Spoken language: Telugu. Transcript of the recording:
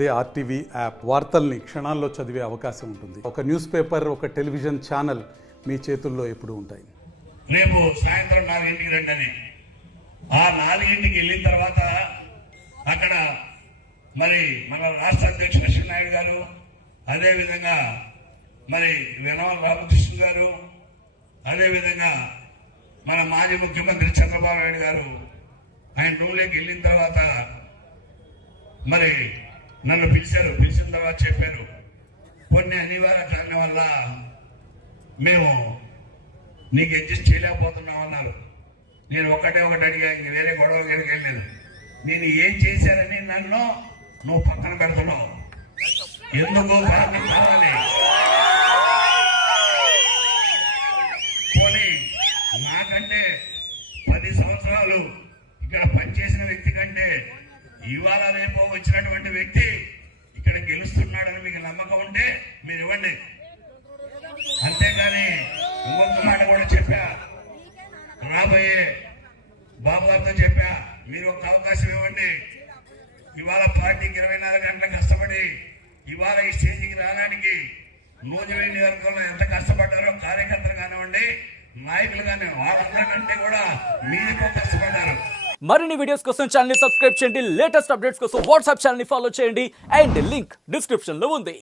అదే ఆర్టీవీ యాప్ వార్తల్ని క్షణాల్లో చదివే అవకాశం ఉంటుంది. ఒక న్యూస్ పేపర్, ఒక టెలివిజన్ ఛానల్ మీ చేతుల్లో ఎప్పుడూ ఉంటాయి. రేపు సాయంత్రం 4ంటికి రండి అని. ఆ 4ంటికి వెళ్ళిన తర్వాత అక్కడ మరి మన రాష్ట్ర అధ్యక్షుడు అశ్వనాయుడు గారు, అదేవిధంగా మరి వెనమల రామకృష్ణ గారు, అదేవిధంగా మన మాజీ ముఖ్యమంత్రి చంద్రబాబు నాయుడు గారు ఆయన రూమ్లోకి వెళ్ళిన తర్వాత మరి నన్ను పిలిచారు. పిలిచిన తర్వాత చెప్పారు, కొన్ని అనివార్య కారణం వల్ల మేము నీకు అడ్జస్ట్ చేయలేకపోతున్నాం అన్నారు. నేను ఒకటి అడిగా, ఇంక వేరే గొడవ వెళ్ళలేదు. నేను ఏం చేశానని నన్ను నువ్వు పక్కన పెడుతున్నావు, ఎందుకు కారణం కావాలి. పోనీ నాకంటే 10 సంవత్సరాలు ఇక్కడ పనిచేసిన వ్యక్తి కంటే ఇవాళ రేపు వచ్చినటువంటి వ్యక్తి ఇక్కడ గెలుస్తున్నాడని మీకు నమ్మకం ఉంటే మీరు ఇవ్వండి. అంతేగాని ఇంకొక మాట కూడా చెప్పా, రాబోయే బాబు గారితో చెప్పా, మీరు ఒక అవకాశం ఇవ్వండి. ఇవాళ పార్టీకి 24 గంటలు కష్టపడి ఇవాళ ఈ స్టేజ్కి రావడానికి నూజివీడు నియోజకవర్గంలో ఎంత కష్టపడ్డారో కార్యకర్తలు కానివ్వండి, నాయకులు కానీ వాళ్ళందరికంటే కూడా మీరు కష్టపడ్డారు. మరిన్ని వీడియోస్ కోసం ఛానల్ ని సబ్స్క్రైబ్ చేయండి. లేటెస్ట్ అప్డేట్స్ కోసం వాట్సాప్ ఛానల్ ని ఫాలో చేయండి. అండ్ లింక్ డిస్క్రిప్షన్ లో ఉంది.